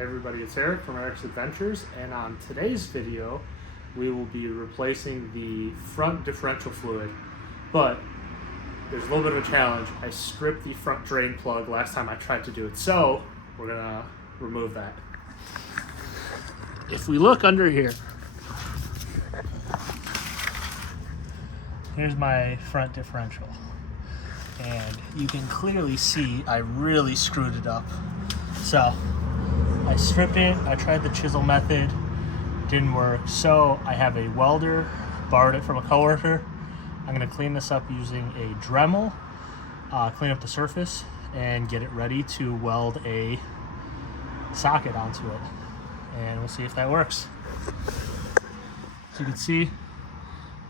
Hey everybody, it's Eric from Eric's Adventures, and on today's video we will be replacing the front differential fluid, but there's a little bit of a challenge. I stripped the front drain plug last time I tried to do it, so we're gonna remove that. If we look under here, here's my front differential, and you can clearly see I really screwed it up. So I stripped it, I tried the chisel method, didn't work. So I have a welder, borrowed it from a coworker. I'm gonna clean this up using a Dremel, clean up the surface and get it ready to weld a socket onto it. And we'll see if that works. As you can see,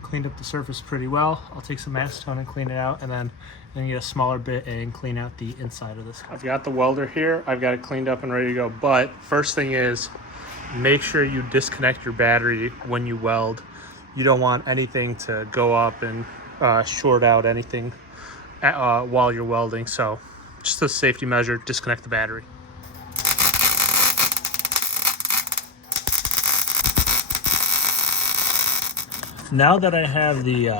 cleaned up the surface pretty well. I'll take some acetone and clean it out, and then get a smaller bit and clean out the inside of this. I've got the welder here. I've got it cleaned up and ready to go. But first thing is, make sure you disconnect your battery when you weld. You don't want anything to go up and short out anything while you're welding. So just a safety measure, disconnect the battery. Now that I have the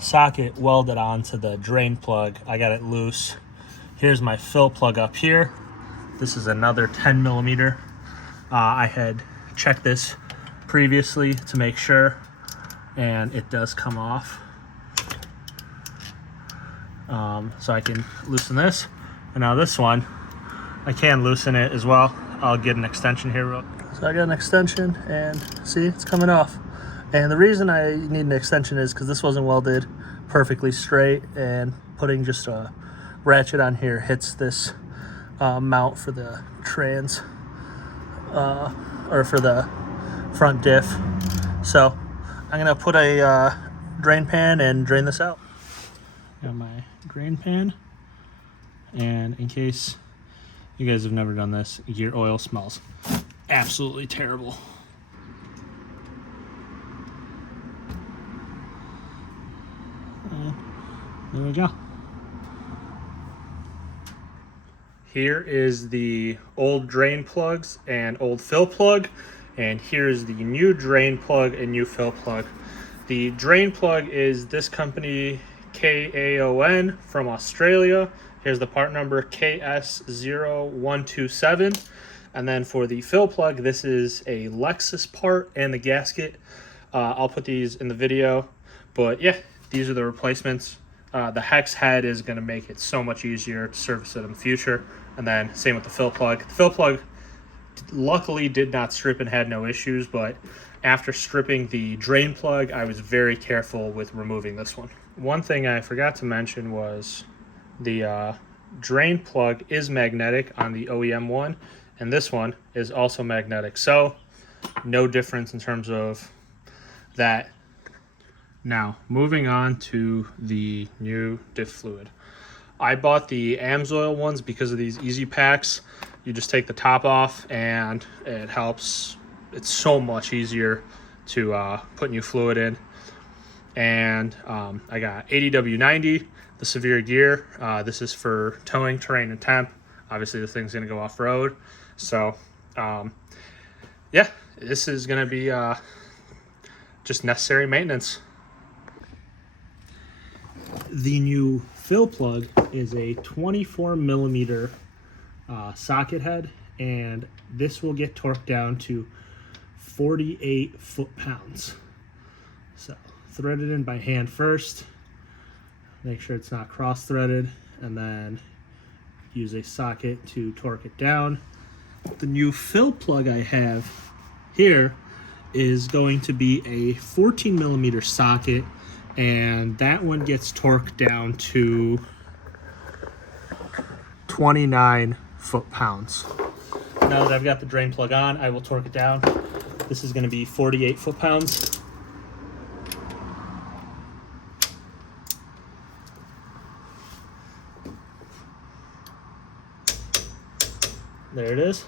socket welded onto the drain plug, I got it loose. Here's my fill plug up here. This is another 10 millimeter. I had checked this previously to make sure, and it does come off. So I can loosen this. And now this one, I can loosen it as well. I'll get an extension here. So I got an extension, and see, it's coming off. And the reason I need an extension is because this wasn't welded perfectly straight, and putting just a ratchet on here hits this mount for the trans, or for the front diff. So I'm gonna put a drain pan and drain this out. Got my drain pan, and in case you guys have never done this, your oil smells absolutely terrible. There we go. Here is the old drain plugs and old fill plug, and here's the new drain plug and new fill plug. The drain plug is this company, KAON, from Australia. Here's the part number, KS0127. And then for the fill plug, this is a Lexus part and the gasket. I'll put these in the video, but yeah, these are the replacements. The hex head is going to make it so much easier to service it in the future. And then same with the fill plug. The fill plug luckily did not strip and had no issues, but after stripping the drain plug, I was very careful with removing this one. One thing I forgot to mention was the drain plug is magnetic on the OEM one, and this one is also magnetic. So no difference in terms of that. Now, moving on to the new diff fluid. I bought the AMSOIL ones because of these easy packs. You just take the top off and it helps. It's so much easier to put new fluid in. And I got 80W90, the severe gear. This is for towing, terrain, and temp. Obviously, the thing's gonna go off-road. So, yeah, this is gonna be just necessary maintenance. The new fill plug is a 24 millimeter socket head, and this will get torqued down to 48 foot-pounds. So thread it in by hand first, make sure it's not cross-threaded, and then use a socket to torque it down. The new fill plug I have here is going to be a 14 millimeter socket, and that one gets torqued down to 29 foot-pounds. Now that I've got the drain plug on, I will torque it down. This is going to be 48 foot-pounds. There it is.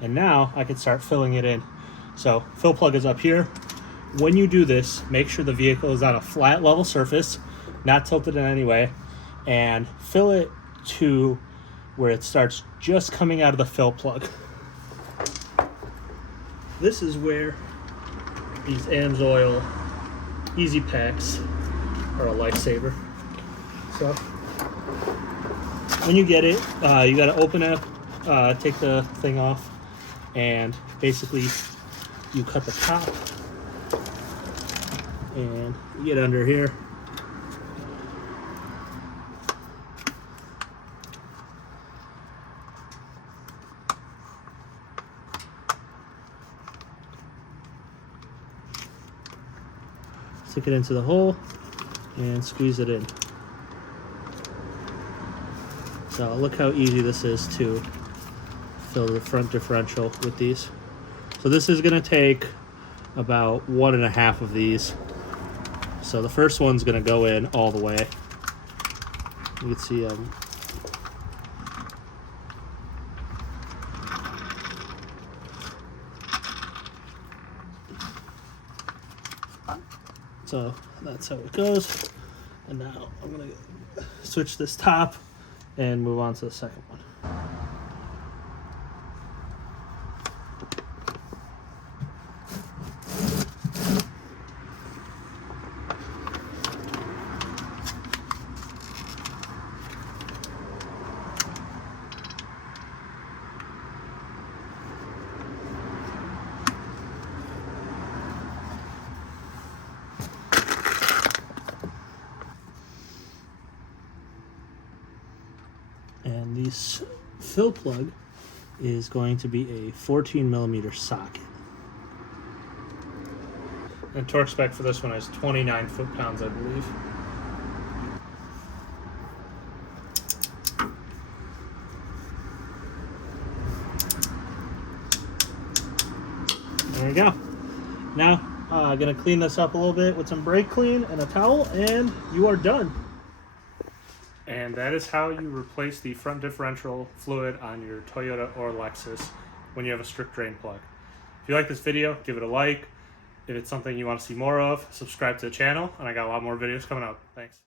And now I can start filling it in. So fill plug is up here. When you do this, make sure the vehicle is on a flat level surface, not tilted in any way, and fill it to where it starts just coming out of the fill plug. this is where these AMSOIL Easy Packs are a lifesaver. So when you get it, you got to open it, take the thing off, and basically you cut the top and you get under here. Stick it into the hole and squeeze it in. So look how easy this is to fill the front differential with these. So this is going to take about 1.5 of these. So the first one's going to go in all the way. You can see so that's how it goes. And now I'm going to switch this top and move on to the second one. And this fill plug is going to be a 14mm socket. And torque spec for this one is 29 foot-pounds, I believe. There you go. Now, I'm gonna clean this up a little bit with some brake clean and a towel, and you are done. And that is how you replace the front differential fluid on your Toyota or Lexus when you have a strict drain plug. If you like this video, give it a like. If it's something you want to see more of, subscribe to the channel, and I got a lot more videos coming up. Thanks.